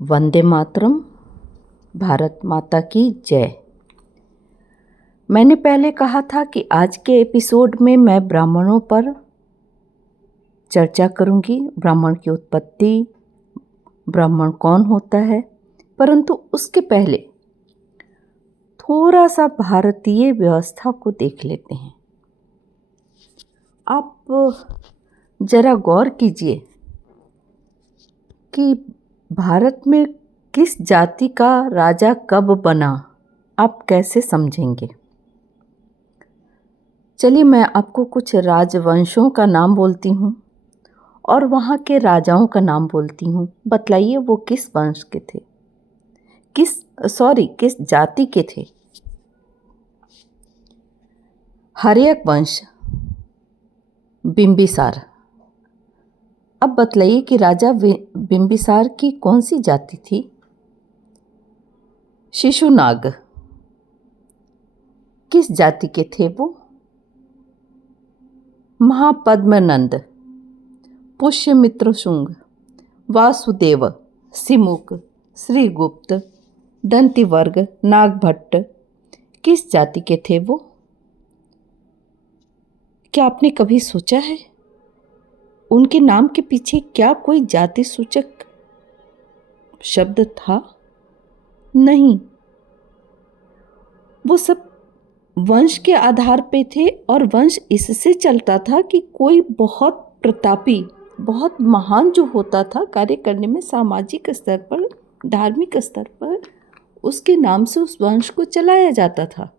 वंदे मातरम। भारत माता की जय। मैंने पहले कहा था कि आज के एपिसोड में मैं ब्राह्मणों पर चर्चा करूंगी, ब्राह्मण की उत्पत्ति, ब्राह्मण कौन होता है। परंतु उसके पहले थोड़ा सा भारतीय व्यवस्था को देख लेते हैं। आप जरा गौर कीजिए कि भारत में किस जाति का राजा कब बना, आप कैसे समझेंगे। चलिए मैं आपको कुछ राजवंशों का नाम बोलती हूँ और वहाँ के राजाओं का नाम बोलती हूँ। बतलाइए वो किस वंश के थे, किस जाति के थे। हर्यक वंश, बिंबिसार। अब बतलाइए कि राजा बिंबिसार की कौन सी जाति थी। शिशुनाग, किस जाति के थे वो। महापद्मनंद, पुष्यमित्र शुंग, वासुदेव, सिमुक, श्रीगुप्त, दंतिवर्ग, नागभट्ट, किस जाति के थे वो। क्या आपने कभी सोचा है उनके नाम के पीछे क्या कोई जाति सूचक शब्द था? नहीं, वो सब वंश के आधार पे थे और वंश इससे चलता था कि कोई बहुत प्रतापी, बहुत महान जो होता था कार्य करने में, सामाजिक स्तर पर, धार्मिक स्तर पर, उसके नाम से उस वंश को चलाया जाता था।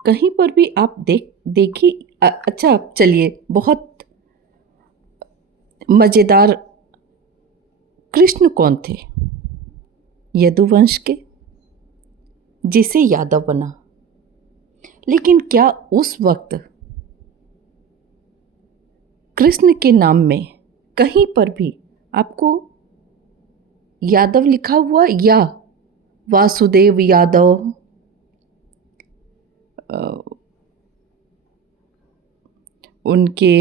कहीं पर भी आप देखिए। अच्छा चलिए, बहुत मज़ेदार, कृष्ण कौन थे? यदुवंश के, जिसे यादव बना। लेकिन क्या उस वक्त कृष्ण के नाम में कहीं पर भी आपको यादव लिखा हुआ या वासुदेव यादव, उनके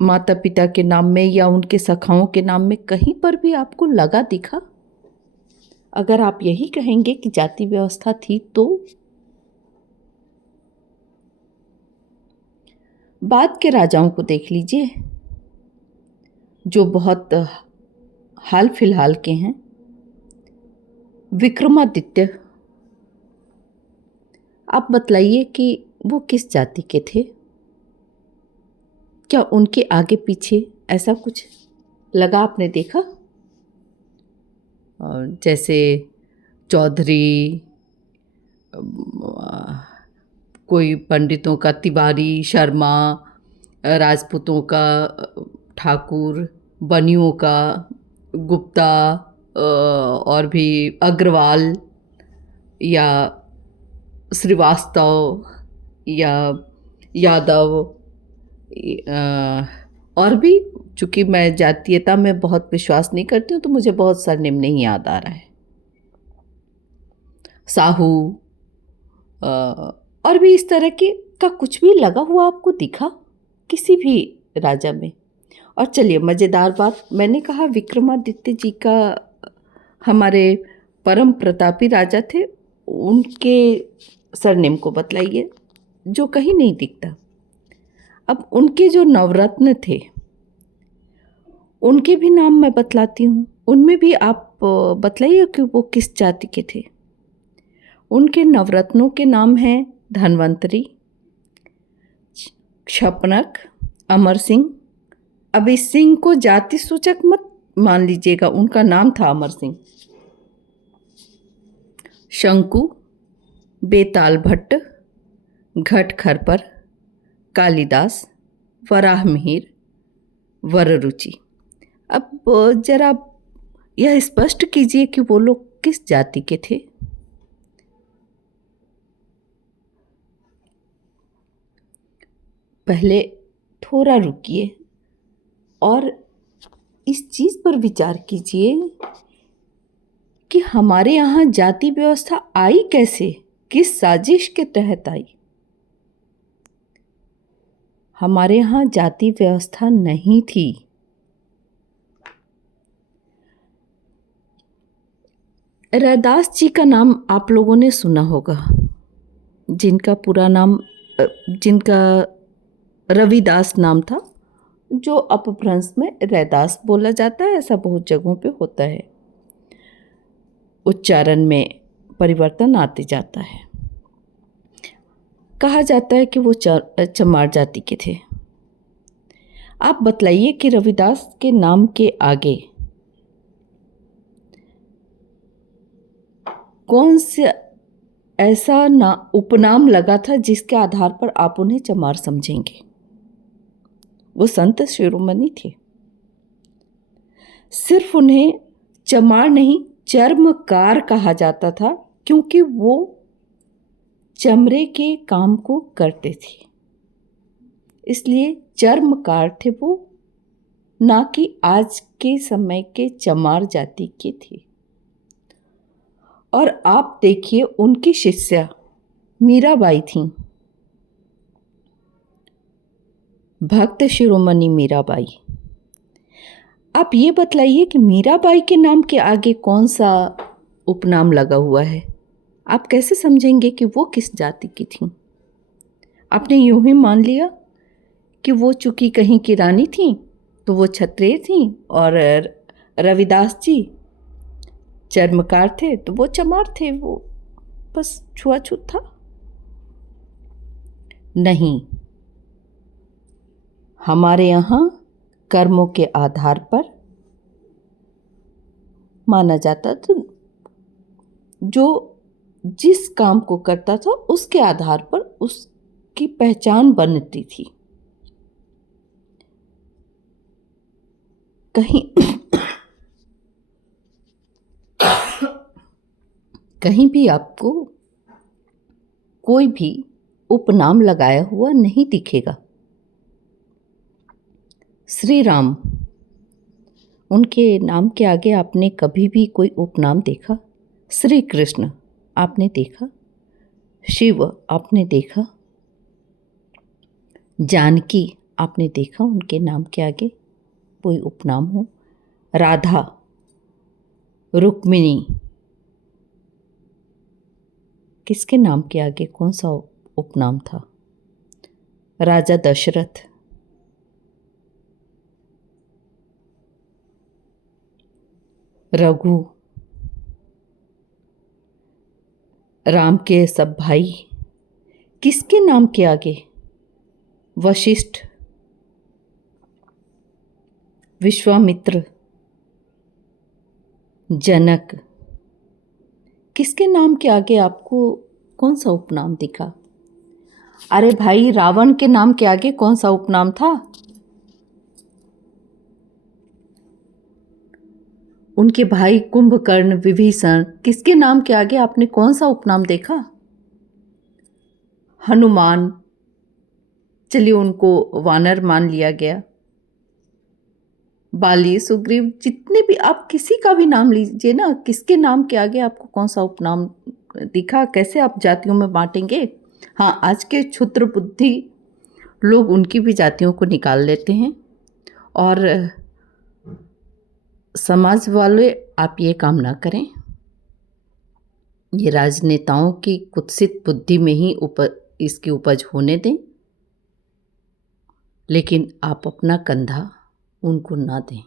माता पिता के नाम में या उनके सखाओं के नाम में कहीं पर भी आपको लगा दिखा? अगर आप यही कहेंगे कि जाति व्यवस्था थी तो बाद के राजाओं को देख लीजिए जो बहुत हाल फिलहाल के हैं। विक्रमादित्य, आप बतलाइए कि वो किस जाति के थे। क्या उनके आगे पीछे ऐसा कुछ लगा, आपने देखा? जैसे चौधरी, कोई पंडितों का तिवारी, शर्मा, राजपूतों का ठाकुर, बनियों का गुप्ता, और भी अग्रवाल या श्रीवास्तव या यादव, और भी। चूँकि मैं जातीयता में बहुत विश्वास नहीं करती हूँ तो मुझे बहुत सरनेम नहीं याद आ रहा है। साहू, और भी इस तरह के का कुछ भी लगा हुआ आपको दिखा किसी भी राजा में? और चलिए मज़ेदार बात, मैंने कहा विक्रमादित्य जी का हमारे परम प्रतापी राजा थे, उनके सरनेम को बतलाइए जो कहीं नहीं दिखता। अब उनके जो नवरत्न थे उनके भी नाम मैं बतलाती हूँ, उनमें भी आप बतलाइए कि वो किस जाति के थे। उनके नवरत्नों के नाम हैं धन्वंतरी, क्षपनक, अमर सिंह। अब इस सिंह को जाति सूचक मत मान लीजिएगा, उनका नाम था अमर सिंह। शंकु, बेताल भट्ट, घट खरपर, कालिदास, वराह मिहिर, वररुचि। अब जरा यह स्पष्ट कीजिए कि वो लोग किस जाति के थे। पहले थोड़ा रुकिए और इस चीज़ पर विचार कीजिए कि हमारे यहाँ जाति व्यवस्था आई कैसे, किस साजिश के तहत आई। हमारे यहाँ जाति व्यवस्था नहीं थी। रैदास जी का नाम आप लोगों ने सुना होगा, जिनका पूरा नाम जिनका रविदास नाम था, जो अपभ्रंश में रैदास बोला जाता है। ऐसा बहुत जगहों पे होता है, उच्चारण में परिवर्तन आते जाता है। कहा जाता है कि वो चमार जाति के थे। आप बतलाइए कि रविदास के नाम के आगे कौन से ऐसा उपनाम लगा था जिसके आधार पर आप उन्हें चमार समझेंगे। वो संत शिरोमणि थे। सिर्फ उन्हें चमार नहीं, चर्मकार कहा जाता था, क्योंकि वो चमड़े के काम को करते थे, इसलिए चर्मकार थे वो, ना कि आज के समय के चमार जाति के थे। और आप देखिए, उनकी शिष्या मीराबाई थीं, भक्त शिरोमणि मीराबाई। आप ये बतलाइए कि मीराबाई के नाम के आगे कौन सा उपनाम लगा हुआ है। आप कैसे समझेंगे कि वो किस जाति की थीं? आपने यूं ही मान लिया कि वो चूंकि कहीं की रानी थीं तो वो क्षत्रिय थीं, और रविदास जी चर्मकार थे तो वो चमार थे। वो बस छुआछूत था। नहीं, हमारे यहाँ कर्मों के आधार पर माना जाता था। जो जिस काम को करता था उसके आधार पर उसकी पहचान बनती थी। कहीं भी आपको कोई भी उपनाम लगाया हुआ नहीं दिखेगा। श्री राम, उनके नाम के आगे आपने कभी भी कोई उपनाम देखा? श्री कृष्ण आपने देखा? शिव आपने देखा? जानकी आपने देखा उनके नाम के आगे कोई उपनाम हो? राधा, रुक्मिणी, किसके नाम के आगे कौन सा उपनाम था? राजा दशरथ, रघु, राम के सब भाई, किसके नाम के आगे? वशिष्ठ, विश्वामित्र, जनक, किसके नाम के आगे आपको कौन सा उपनाम दिखा? अरे भाई, रावण के नाम के आगे कौन सा उपनाम था? उनके भाई कुंभकर्ण, विभीषण, किसके नाम के आगे आपने कौन सा उपनाम देखा? हनुमान, चलिए उनको वानर मान लिया गया। बाली, सुग्रीव, जितने भी आप किसी का भी नाम लीजिए ना, किसके नाम के आगे आपको कौन सा उपनाम दिखा? कैसे आप जातियों में बांटेंगे? हाँ, आज के क्षुद्र बुद्धि लोग उनकी भी जातियों को निकाल लेते हैं, और समाज वाले आप ये काम ना करें। ये राजनेताओं की कुत्सित बुद्धि में ही इसकी उपज होने दें, लेकिन आप अपना कंधा उनको ना दें।